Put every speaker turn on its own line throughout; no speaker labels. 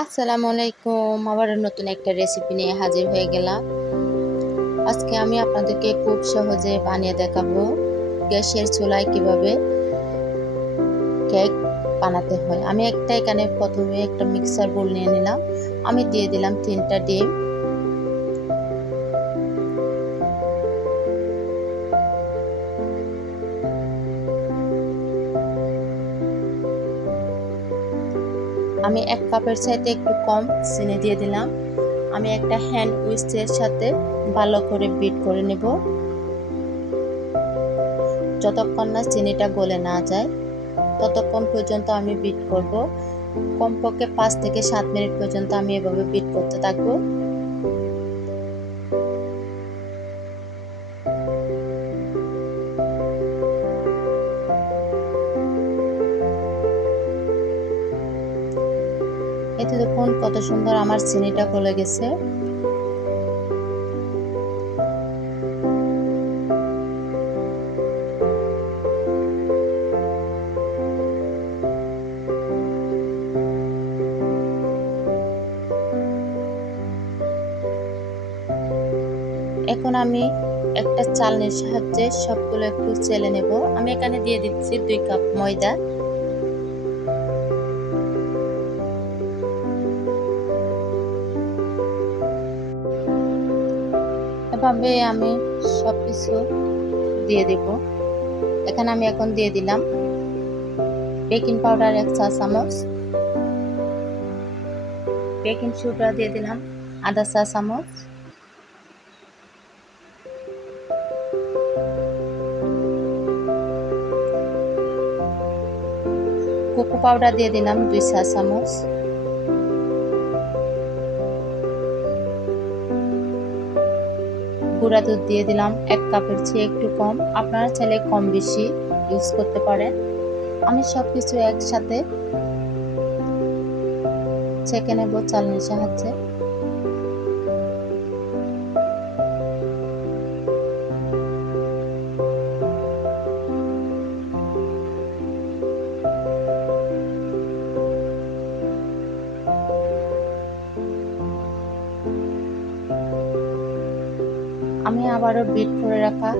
আসসালামু আলাইকুম আবার নতুন একটা রেসিপি নিয়ে হাজির হয়ে গেলাম। আজকে আমি আপনাদেরকে খুব সহজে বানিয়ে দেখাবো গ্যাসের চুলায় কীভাবে কেক বানাতে হয়। আমি একটা এখানে প্রথমে একটা মিক্সার বোল নিয়ে নিলাম। আমি দিয়ে দিলাম তিনটা ডিম। আমি এক কাপের চাইতে একটু কম চিনি দিয়ে দিলাম। আমি একটা হ্যান্ড উইস্টের সাথে ভালো করে বিট করে নেব। যতক্ষণ না চিনিটা গলে না যায়, ততক্ষণ পর্যন্ত আমি বিট করব। কমপক্ষে পাঁচ থেকে সাত মিনিট পর্যন্ত আমি এভাবে বিট করতে থাকব। এতে দেখুন, কত সুন্দর আমার চিনিটা গলে গেছে। এখন আমি একটা চালনির সাহায্যে সবগুলো একটু চেলে নেব। আমি এখানে দিয়ে দিচ্ছি দুই কাপ ময়দা। এভাবে আমি সব কিছু দিয়ে দেব, এখানে আমি এখন দিয়ে দিলাম বেকিং পাউডার এক চা চামচ, বেকিং সুগার দিয়ে দিলাম আধা চা চামচ, কোকো পাউডার দিয়ে দিলাম দুই চা চামচ। গুঁড়া দুধ দিয়ে দিলাম, এক কাপের চেয়ে একটু কম। আপনারা চাইলে কম বেশি ইউজ করতে পারেন। আমি সব কিছু একসাথে ছেঁকে নেব চালনির সাহায্যে। আমি আবারও বিট করে রাখা।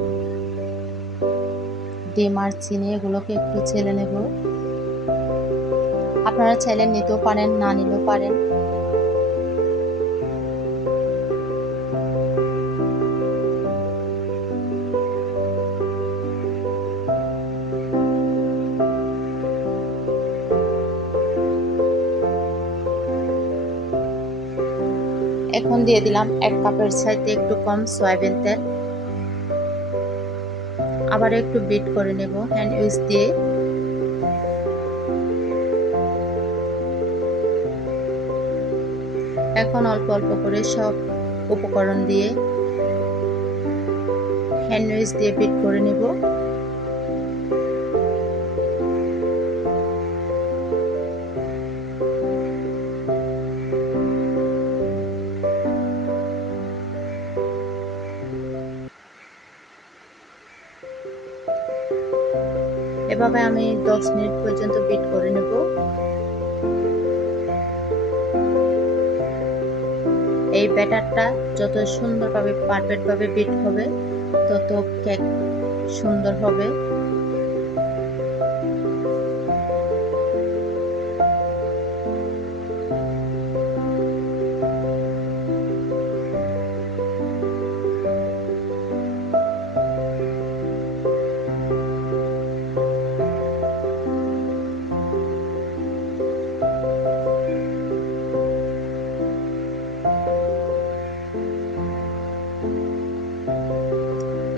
ডিম আর চিনি, এগুলোকে একটু ছেলে নেব। আপনারা ছেলে নিতেও পারেন, না নিলেও পারেন। এখন দিয়ে দিলাম এক কাপের চাইতে একটু কম সয়াবিন তেল। আবার একটু বিট করে নেব হ্যান্ড ইউজ দিয়ে। এখন অল্প অল্প করে সব উপকরণ দিয়ে হ্যান্ড উইচ দিয়ে বিট করে নেব। এভাবে আমি দশ মিনিট পর্যন্ত বিট করে নেব। এই ব্যাটারটা যত সুন্দরভাবে পারফেক্টভাবে বিট হবে, তত কেক সুন্দর হবে।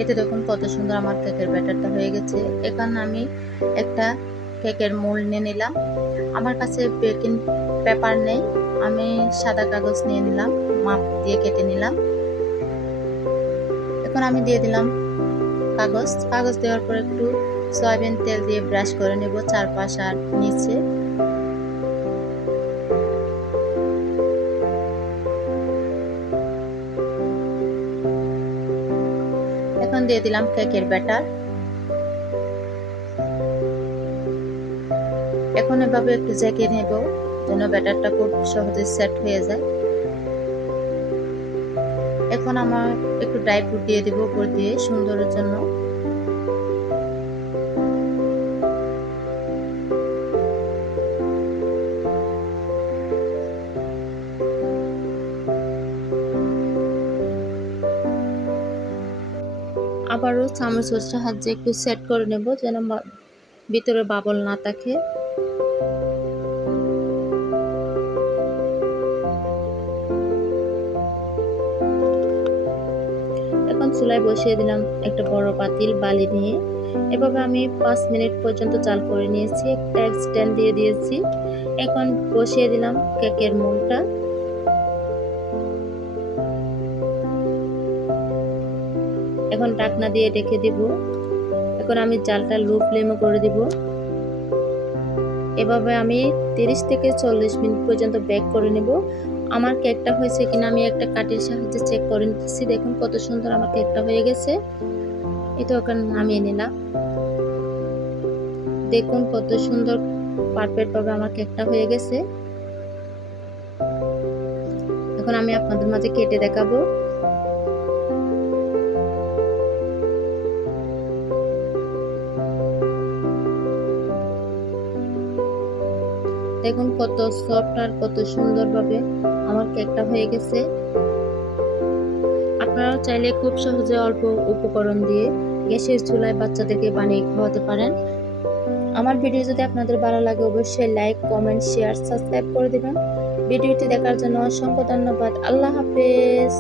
এতে দেখুন কত সুন্দর আমার কেকের ব্যাটারটা হয়ে গেছে। এখানে আমি একটা কেকের মোল নিয়ে নিলাম। আমার কাছে বেকিং পেপার নেই, আমি সাদা কাগজ নিয়ে নিলাম, মাপ দিয়ে কেটে নিলাম। এখন আমি দিয়ে দিলাম কাগজ। কাগজ দেওয়ার পর একটু সয়াবিন তেল দিয়ে ব্রাশ করে নেব, চারপাশ আর নিচে। দিয়ে দিলাম কেকের ব্যাটার। এখন এভাবে একটু জেঁকে নেব, যেন ব্যাটারটা খুব সহজে সেট হয়ে যায়। এখন আমার একটু ড্রাই ফ্রুট দিয়ে দিব উপর দিয়ে সুন্দরের জন্য। আবারও চামচের সাহায্যে একটু সেট করে নেব, যেন ভিতরে বাবল না থাকে। এখন চুলায় বসিয়ে দিলাম একটা বড় পাতিল বালি নিয়ে। এভাবে আমি পাঁচ মিনিট পর্যন্ত চাল করে নিয়েছি, একটা স্ট্যান্ড দিয়ে দিয়েছি। এখন বসিয়ে দিলাম কেকের মোলটা। এখন ঢাকনা দিয়ে রেখে দিব। এখন আমি জালটা লো ফ্লেমে করে দিব। এভাবে আমি তিরিশ থেকে চল্লিশ মিনিট পর্যন্ত বেক করে নেব। আমার কেকটা হয়েছে কিনা আমি একটা কাঠের সাহায্যে চেক করে নিচ্ছি দেখুন কত সুন্দর আমার কেকটা হয়ে গেছে। এটা ওখানে নামিয়ে নিলাম। দেখুন কত সুন্দর পারফেক্ট ভাবে আমার কেকটা হয়ে গেছে। এখন আমি আপনাদের মাঝে কেটে দেখাবো। দেখুন কত সফট আর কত সুন্দরভাবে আমার কেকটা হয়ে গেছে। আপনারাও চাইলে খুব সহজে অল্প উপকরণ দিয়ে গ্যাসের চুলায় বাচ্চাদেরকে বানিয়ে খাওয়াতে পারেন। আমার ভিডিও যদি আপনাদের ভালো লাগে, অবশ্যই লাইক কমেন্ট শেয়ার সাবস্ক্রাইব করে দেবেন। ভিডিওটি দেখার জন্য অসংখ্য ধন্যবাদ। আল্লাহ হাফেজ।